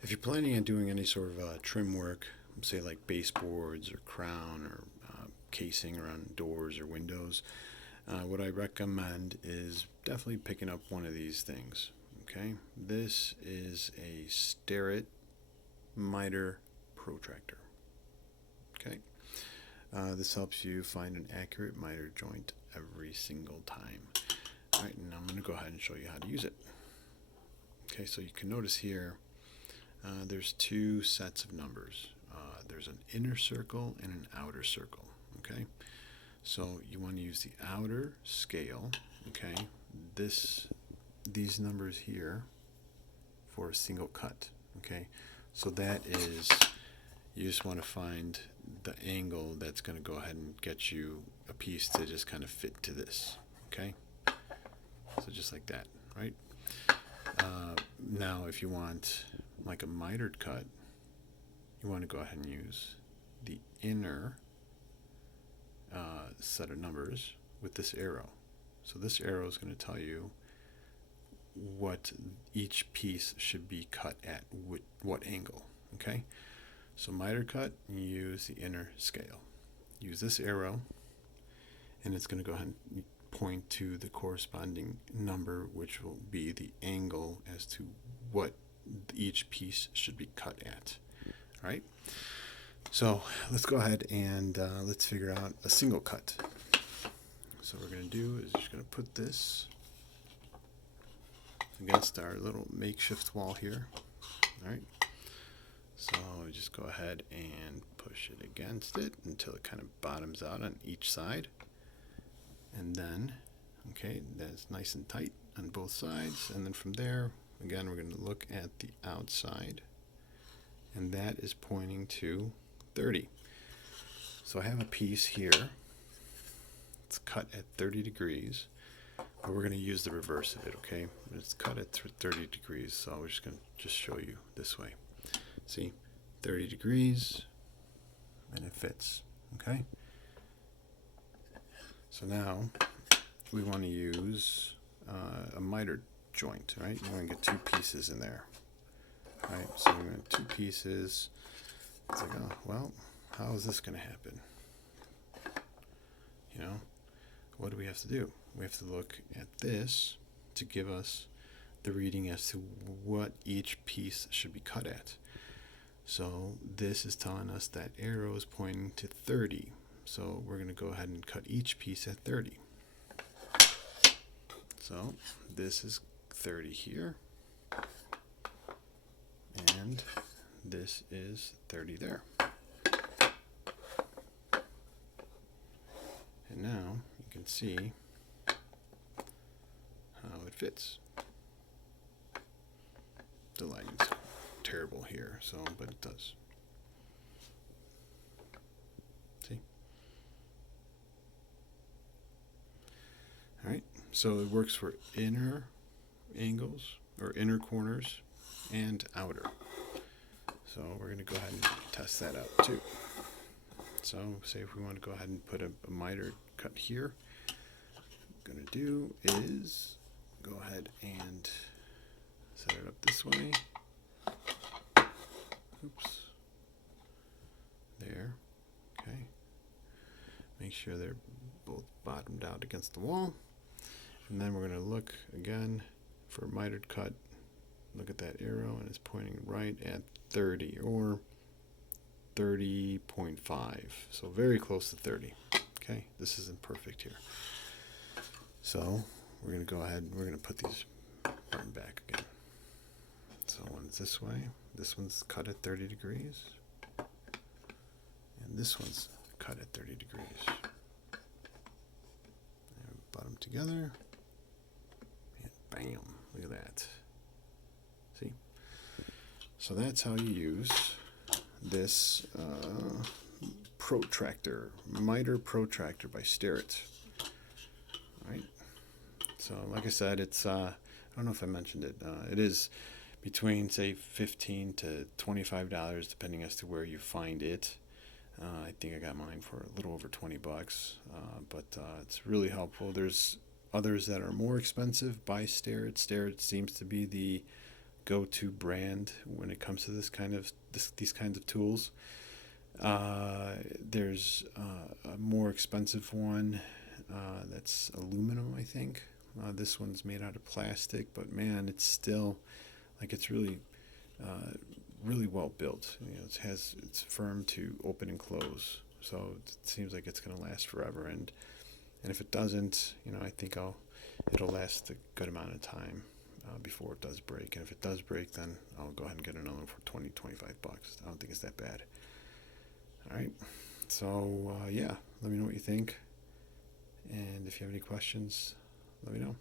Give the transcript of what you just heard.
If you're planning on doing any sort of trim work, say like baseboards or crown or casing around doors or windows, what I recommend is definitely picking up one of these things. Okay, this is a Starrett Miter Protractor. Okay, this helps you find an accurate miter joint every single time. All right, and I'm going to go ahead and show you how to use it. Okay, so you can notice here there's two sets of numbers. There's an inner circle and an outer circle. Okay, so you want to use the outer scale. Okay, these numbers here for a single cut. Okay, so that is, you just want to find the angle that's going to go ahead and get you a piece to just kind of fit to this. Okay, so just like that, right? Now, if you want like a mitered cut, you want to go ahead and use the inner set of numbers with this arrow. So this arrow is going to tell you what each piece should be cut at what angle. Okay, so miter cut, you use the inner scale. Use this arrow, and it's going to go ahead and point to the corresponding number, which will be the angle as to what each piece should be cut at. All right, so let's go ahead and let's figure out a single cut. So what we're going to do is just going to put this against our little makeshift wall here. All right, so we just go ahead and push it against it until it kind of bottoms out on each side. And then, okay, that's nice and tight on both sides. And then from there, again, we're going to look at the outside, and that is pointing to 30. So I have a piece here. It's cut at 30 degrees, but we're going to use the reverse of it, okay? It's cut at 30 degrees, so we're just going to just show you this way. See, 30 degrees, and it fits, okay? So now we want to use a mitered joint, right? You want to get two pieces in there, right? So we want two pieces. It's like, oh, well, how is this going to happen? You know, what do we have to do? We have to look at this to give us the reading as to what each piece should be cut at. So this is telling us that arrow is pointing to 30. So we're going to go ahead and cut each piece at 30. So this is 30 here, and this is 30 there. And now you can see how it fits. The lighting's terrible here, so but it does. See? All right, so it works for inner angles or inner corners and outer. So we're going to go ahead and test that out too. So say if we want to go ahead and put a miter cut here, what I'm going to do is go ahead and set it up this way. Oops. There. Okay. Make sure they're both bottomed out against the wall. And then we're going to look again for a mitered cut. Look at that arrow, and it's pointing right at 30 or 30.5. So very close to 30. Okay, this isn't perfect here. So we're going to go ahead and we're going to put these button back again. So one's this way. This one's cut at 30 degrees. And this one's cut at 30 degrees. And butt them together. And bam, look at that. See? So that's how you use this protractor, Miter Protractor by Starrett. All right. So like I said, it's I don't know if I mentioned it. It is between say $15 to $25, depending as to where you find it. I think I got mine for a little over $20, but it's really helpful. There's others that are more expensive by Starrett. Starrett seems to be the go-to brand when it comes to these kinds of tools. There's a more expensive one that's aluminum, I think. This one's made out of plastic, but man, it's still like it's really well built. It's firm to open and close, so it seems like it's going to last forever. And if it doesn't, I think it'll last a good amount of time before it does break. And if it does break, then I'll go ahead and get another one for $20-25. I don't think it's that bad. All right. So yeah, let me know what you think. And if you have any questions, let me know.